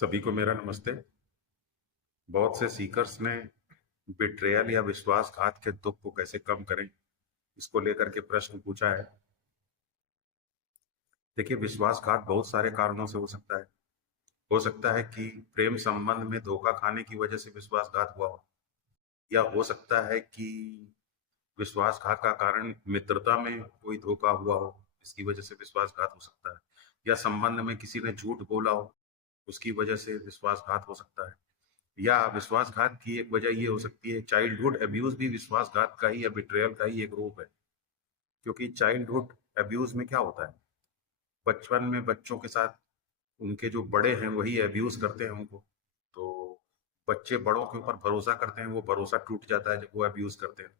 सभी को मेरा नमस्ते। बहुत से सीकर्स ने बिट्रेयल या विश्वासघात के दुख को कैसे कम करें, इसको लेकर के प्रश्न पूछा है। देखिए, विश्वासघात बहुत सारे कारणों से हो सकता है। हो सकता है कि प्रेम संबंध में धोखा खाने की वजह से विश्वासघात हुआ हो, या हो सकता है कि विश्वासघात का कारण मित्रता में कोई धोखा हुआ हो, इसकी वजह से विश्वासघात हो सकता है, या संबंध में किसी ने झूठ बोला हो, उसकी वजह से विश्वासघात हो सकता है। या विश्वासघात की एक वजह ये हो सकती है, चाइल्डहुड अब्यूज भी विश्वासघात का ही या बिट्रेयल का ही एक रूप है। क्योंकि चाइल्डहुड अब्यूज में क्या होता है, बचपन में बच्चों के साथ उनके जो बड़े हैं वही अब्यूज करते हैं उनको। तो बच्चे बड़ों के ऊपर भरोसा करते हैं, वो भरोसा टूट जाता है जब वो अब्यूज करते हैं।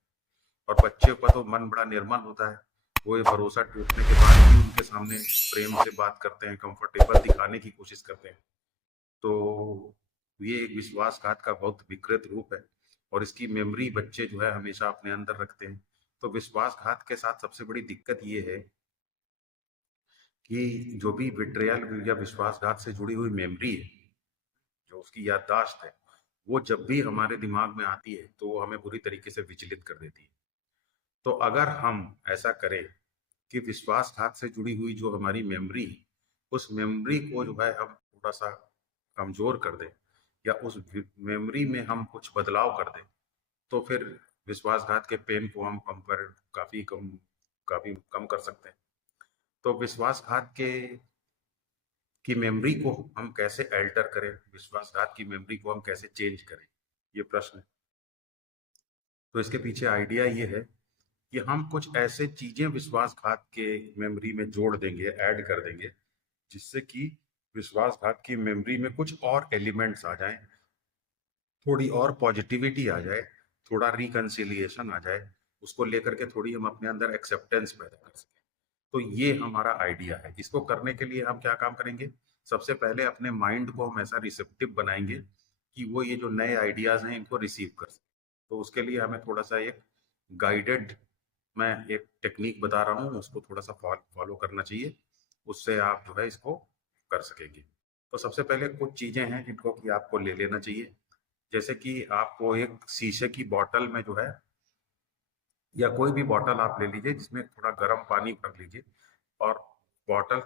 और बच्चे का तो मन बड़ा निर्मल होता है, वो ये भरोसा टूटने के बाद भी उनके सामने प्रेम से बात करते हैं, कंफर्टेबल दिखाने की कोशिश करते हैं। तो ये एक विश्वासघात का बहुत विकृत रूप है, और इसकी मेमोरी बच्चे जो है हमेशा अपने अंदर रखते हैं। तो विश्वासघात के साथ सबसे बड़ी दिक्कत ये है कि जो भी बिट्रेयल या विश्वासघात से जुड़ी हुई मेमोरी है, जो उसकी याददाश्त है, वो जब भी हमारे दिमाग में आती है तो वो हमें बुरी तरीके से विचलित कर देती है। तो अगर हम ऐसा करें कि विश्वासघात से जुड़ी हुई जो हमारी मेमोरी है, उस मेमोरी को जो है हम थोड़ा सा कमजोर कर दें, या उस मेमोरी में हम कुछ बदलाव कर दें, तो फिर विश्वासघात के पेन को हम काफी कम कर सकते हैं। तो विश्वासघात के की मेमोरी को हम कैसे अल्टर करें, विश्वासघात की मेमोरी को हम कैसे चेंज करें, ये प्रश्न है। तो इसके पीछे आइडिया ये है कि हम कुछ ऐसे चीजें विश्वासघात के मेमोरी में जोड़ देंगे, ऐड कर देंगे, जिससे कि विश्वासघात की मेमोरी में कुछ और एलिमेंट्स आ जाएं, थोड़ी और पॉजिटिविटी आ जाए, थोड़ा रिकंसिलिएशन आ जाए, उसको लेकर के थोड़ी हम अपने अंदर एक्सेप्टेंस पैदा कर सकें। तो ये हमारा आइडिया है। इसको करने के लिए हम क्या काम करेंगे, सबसे पहले अपने माइंड को हम ऐसा रिसेप्टिव बनाएंगे कि वो ये जो नए आइडियाज हैं इनको रिसीव कर सके। तो उसके लिए हमें थोड़ा सा एक गाइडेड, मैं एक टेक्निक बता रहा हूँ, उसको थोड़ा सा फॉलो करना चाहिए, उससे आप जो है इसको कर सकेंगे। तो सबसे पहले कुछ चीजें हैं जिनको कि आपको ले लेना चाहिए। जैसे कि आपको एक शीशे की बॉटल में जो है, या कोई भी बॉटल आप ले लीजिए जिसमें थोड़ा गर्म पानी भर लीजिए, और बॉटल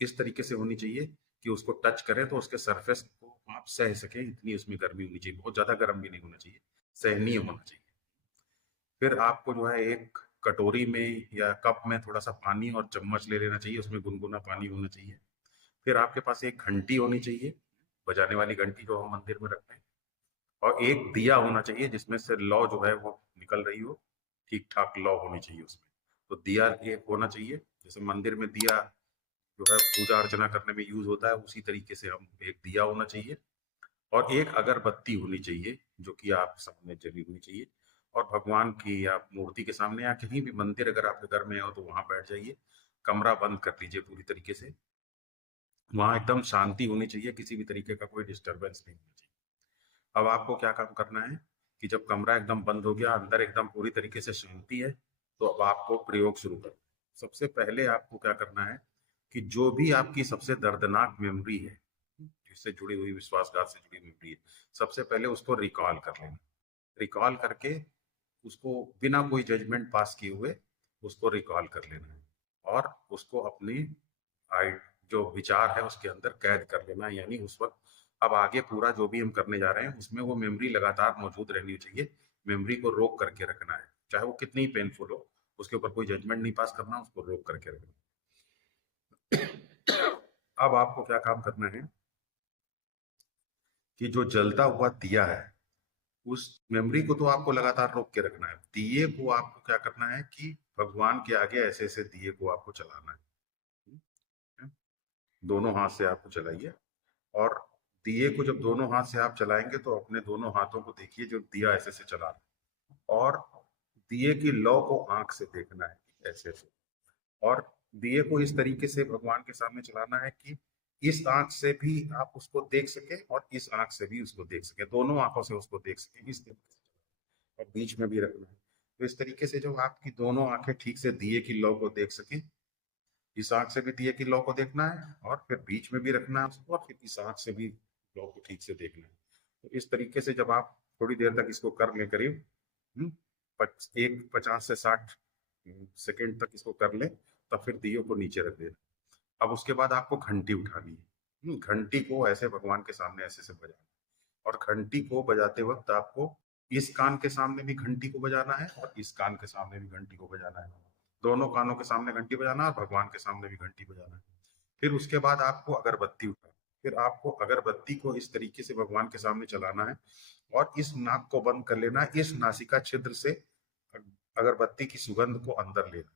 इस तरीके से होनी चाहिए कि उसको टच करें तो उसके सरफेस को आप सह सकें, इतनी उसमें गर्मी होनी चाहिए, बहुत ज्यादा गर्म भी नहीं होना चाहिए, सहनीय होना चाहिए। फिर आपको जो है एक कटोरी में या कप में थोड़ा सा पानी और चम्मच ले लेना चाहिए, उसमें गुनगुना पानी होना चाहिए। फिर आपके पास एक घंटी होनी चाहिए, बजाने वाली घंटी जो हम मंदिर में रखते हैं, और एक दिया होना चाहिए जिसमें से लौ जो है वो निकल रही हो, ठीक ठाक लौ होनी चाहिए उसमें। तो दिया एक होना चाहिए, जैसे मंदिर में दिया जो है पूजा अर्चना करने में यूज होता है, उसी तरीके से हम एक दिया होना चाहिए। और एक अगरबत्ती होनी चाहिए जो कि आप सामने जली हुई चाहिए, और भगवान की या मूर्ति के सामने या कहीं भी मंदिर अगर आपके घर में हो तो वहां बैठ जाइए, कमरा बंद कर लीजिए पूरी तरीके से। वहां एकदम शांति होनी चाहिए, किसी भी तरीके का कोई डिस्टरबेंस नहीं होना चाहिए। अब आपको क्या काम करना है कि जब कमरा एकदम बंद हो गया, अंदर एकदम पूरी तरीके से शांति है, तो अब आपको प्रयोग शुरू करना है। सबसे पहले आपको क्या करना है कि जो भी आपकी सबसे दर्दनाक मेमोरी है, जिससे जुड़ी हुई, विश्वासघात से जुड़ी मेमोरी है, सबसे पहले उसको रिकॉल कर लेना। रिकॉल करके उसको बिना कोई जजमेंट पास किए हुए उसको रिकॉल कर लेना है, और उसको अपनी आई जो विचार है उसके अंदर कैद कर लेना है। यानी उस वक्त अब आगे पूरा जो भी हम करने जा रहे हैं उसमें वो मेमोरी लगातार मौजूद रहनी चाहिए। मेमोरी को रोक करके रखना है, चाहे वो कितनी ही पेनफुल हो, उसके ऊपर कोई जजमेंट नहीं पास करना, उसको रोक करके रखना। अब आपको क्या काम करना है कि जो जलता हुआ दिया है, उस मेमोरी को तो आपको लगातार रोक के रखना है। दिए को आपको क्या करना है कि भगवान के आगे ऐसे ऐसे दिए को आपको चलाना है। दोनों हाथ से आपको चलाइए, और दिए को जब दोनों हाथ से आप चलाएंगे तो अपने दोनों हाथों को देखिए जो दिया ऐसे से चला रहा है, और दिए की लौ को आंख से देखना है, ऐसे ऐसे। और दिए को इस तरीके से भगवान के सामने चलाना है कि इस आंख से भी आप उसको देख सके और इस आंख से भी उसको देख सके, दोनों आंखों से उसको देख सके, इस तरीके से। और बीच में भी रखना है। तो इस तरीके से जो आपकी दोनों आंखें ठीक से दिए की लौ को देख सके, इस आंख से भी दिए की लौ को देखना है, और फिर बीच में भी रखना है उसको, और फिर इस आंख से भी फ्लो को ठीक से देखना है। तो इस तरीके से जब आप थोड़ी देर तक इसको कर लें, करीब हम्म, एक 50 से 60 सेकेंड तक इसको कर लें, तब फिर दियो को नीचे रख देना। अब उसके बाद आपको घंटी उठानी है। घंटी को ऐसे भगवान के सामने ऐसे से बजाना, और घंटी को बजाते वक्त आपको इस कान के सामने भी घंटी को बजाना है और इस कान के सामने भी घंटी को बजाना है। दोनों कानों के सामने घंटी बजाना है और भगवान के सामने भी घंटी बजाना है। फिर उसके बाद आपको अगरबत्ती उठाना, फिर आपको अगरबत्ती को इस तरीके से भगवान के सामने चलाना है और इस नाक को बंद कर लेना है। इस नासिका छिद्र से अगरबत्ती की सुगंध को अंदर लेना,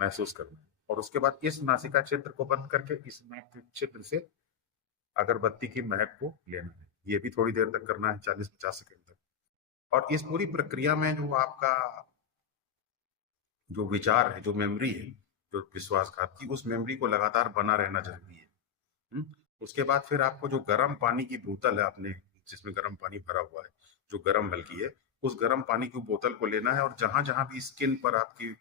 महसूस करना है। और उसके बाद इस नासिका छिद्र को बंद करके इस नाक के छिद्र से अगरबत्ती की महक को लेना है। ये भी थोड़ी देर तक करना है, 40-50 सेकेंड तक। और इस पूरी प्रक्रिया में जो आपका जो विचार है, जो मेमोरी है, जो विश्वासघात की, उस मेमोरी को लगातार बना रहना जरूरी है। हुँ? उसके बाद फिर आपको जो गर्म पानी की बोतल है आपने, जिसमें गर्म पानी भरा हुआ है, जो गर्म हल्की है, उस गर्म पानी की बोतल को लेना है और जहाँ-जहाँ भी स्किन पर आपकी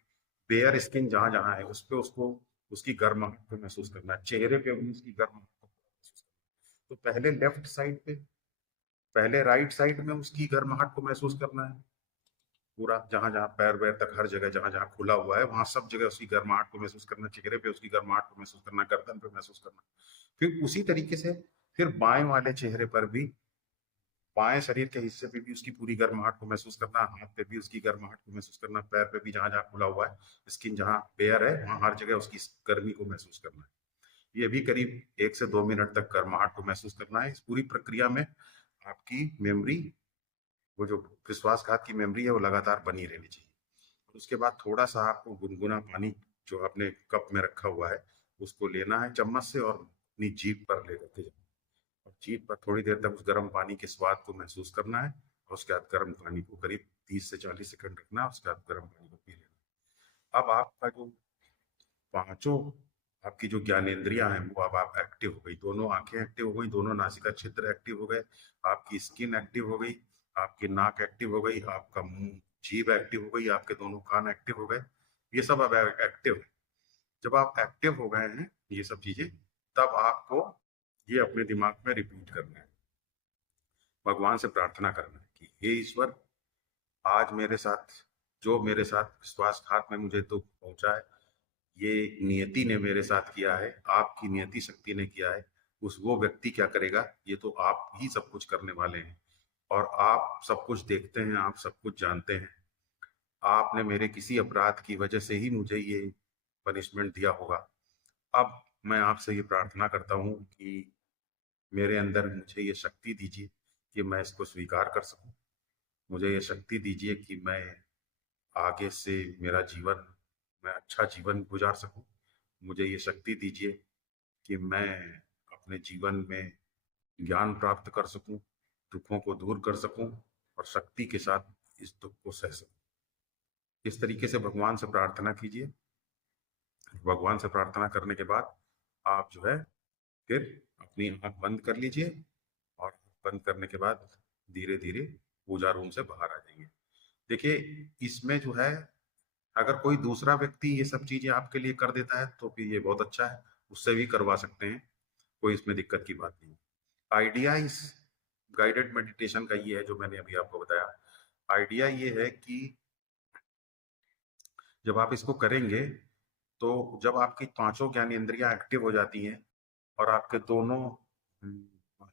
बेयर स्किन जहाँ-जहाँ है, उस पे उसको उसकी गर्माहट को महसूस करना है। चेहरे पे भी उसकी गर्माहट को महसूस करना है। तो पहले लेफ्ट साइड पे, पहले राइट साइड में उसकी गर्माहट को महसूस करना है। पूरा जहाँ-जहाँ पैर-वैर तक, हर जगह जहाँ-जहाँ खुला हुआ है, वहाँ सब जगह उसकी गर्माहट को महसूस करना, चेहरे पे उसकी गर्माहट को महसूस करना, गर्दन पे महसूस करना। फिर उसी तरीके से फिर बाएँ वाले चेहरे पर भी, बाएँ शरीर के हिस्से पे भी उसकी पूरी गर्माहट को महसूस करना, हाथ पे भी उसकी गर्माहट को महसूस करना, पैर पे भी जहाँ-जहाँ खुला हुआ है, स्किन जहाँ बेयर है, वहाँ हर जगह उसकी गर्मी को महसूस करना है। ये भी करीब 1 से 2 मिनट तक गर्माहट को महसूस करना है। इस पूरी प्रक्रिया में आपकी मेमोरी, वो जो विश्वासघात की मेमोरी है, वो लगातार बनी रहनी चाहिए। और उसके बाद थोड़ा-सा आपको गुनगुना पानी जो आपने कप में रखा हुआ है, उसको लेना है चम्मच से और अपनी जीभ पर लेकर के जाना है। और जीभ पर थोड़ी देर तक उस गर्म पानी के स्वाद को महसूस करना है और उसके बाद गर्म पानी को करीब 30 से 40 सेकंड रखना है, उसके बाद गर्म पानी को पी लेना है। अब आपका जो पाँचों आपकी जो ज्ञानेंद्रियाँ हैं, वो अब आप एक्टिव हो गई। दोनों आँखें एक्टिव हो गई, दोनों नासिका छिद्र एक्टिव हो गए, आपकी स्किन एक्टिव हो गई, आपकी नाक एक्टिव हो गई, आपका मुँह, जीभ एक्टिव हो गई, आपके दोनों कान एक्टिव हो गए। ये सब अब एक्टिव है। जब आप एक्टिव हो गए हैं, ये सब चीज़ें, तब आपको ये अपने दिमाग में रिपीट करना है। भगवान से प्रार्थना करना है कि हे ईश्वर, आज मेरे साथ, जो मेरे साथ विश्वासघात में मुझे दुःख पहुँचा है, ये नियति ने मेरे साथ किया है, आपकी नियति शक्ति ने किया है। उस वो व्यक्ति क्या करेगा, ये तो आप ही सब कुछ करने वाले हैं और आप सब कुछ देखते हैं, आप सब कुछ जानते हैं। आपने मेरे किसी अपराध की वजह से ही मुझे ये पनिशमेंट दिया होगा। अब मैं आपसे ये प्रार्थना करता हूँ कि मेरे अंदर मुझे ये शक्ति दीजिए कि मैं इसको स्वीकार कर सकूँ। मुझे ये शक्ति दीजिए कि मैं आगे से मेरा जीवन, मैं अच्छा जीवन गुजार सकूँ। मुझे ये शक्ति दीजिए कि मैं अपने जीवन में ज्ञान प्राप्त कर सकूँ, दुखों को दूर कर सकूँ और शक्ति के साथ इस दुख को सह सकूँ। इस तरीके से भगवान से प्रार्थना कीजिए। भगवान से प्रार्थना करने के बाद आप जो है फिर अपनी आँख बंद कर लीजिए और बंद करने के बाद धीरे-धीरे पूजा रूम से बाहर आ जाइए। देखिए, इसमें जो है, अगर कोई दूसरा व्यक्ति ये सब चीज़ें आपके लिए कर देता है, तो फिर ये बहुत अच्छा है, उससे भी करवा सकते हैं, कोई इसमें दिक्कत की बात नहीं। आइडिया इस गाइडेड मेडिटेशन का ये है, जो मैंने अभी आपको बताया। आइडिया ये है कि जब आप इसको करेंगे, तो जब आपकी पाँचों ज्ञानेंद्रियाँ एक्टिव हो जाती हैं और आपके दोनों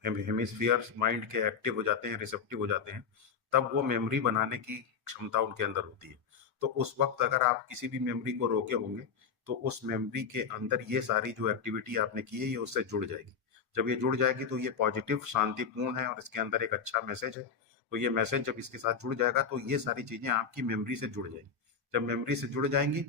हेमिस्फीयर्स माइंड के एक्टिव हो जाते हैं, रिसेप्टिव हो जाते हैं, तब वो मेमोरी बनाने की क्षमता उनके अंदर होती है। तो उस वक्त अगर आप किसी भी मेमोरी को रोके होंगे, तो उस मेमोरी के अंदर ये सारी जो एक्टिविटी आपने की है, ये उससे जुड़ जाएगी। जब ये जुड़ जाएगी तो ये पॉजिटिव, शांतिपूर्ण है और इसके अंदर एक अच्छा मैसेज है। तो ये मैसेज जब इसके साथ जुड़ जाएगा, तो ये सारी चीजें आपकी मेमोरी से जुड़ जाएंगी। जब मेमोरी से जुड़ जाएंगी,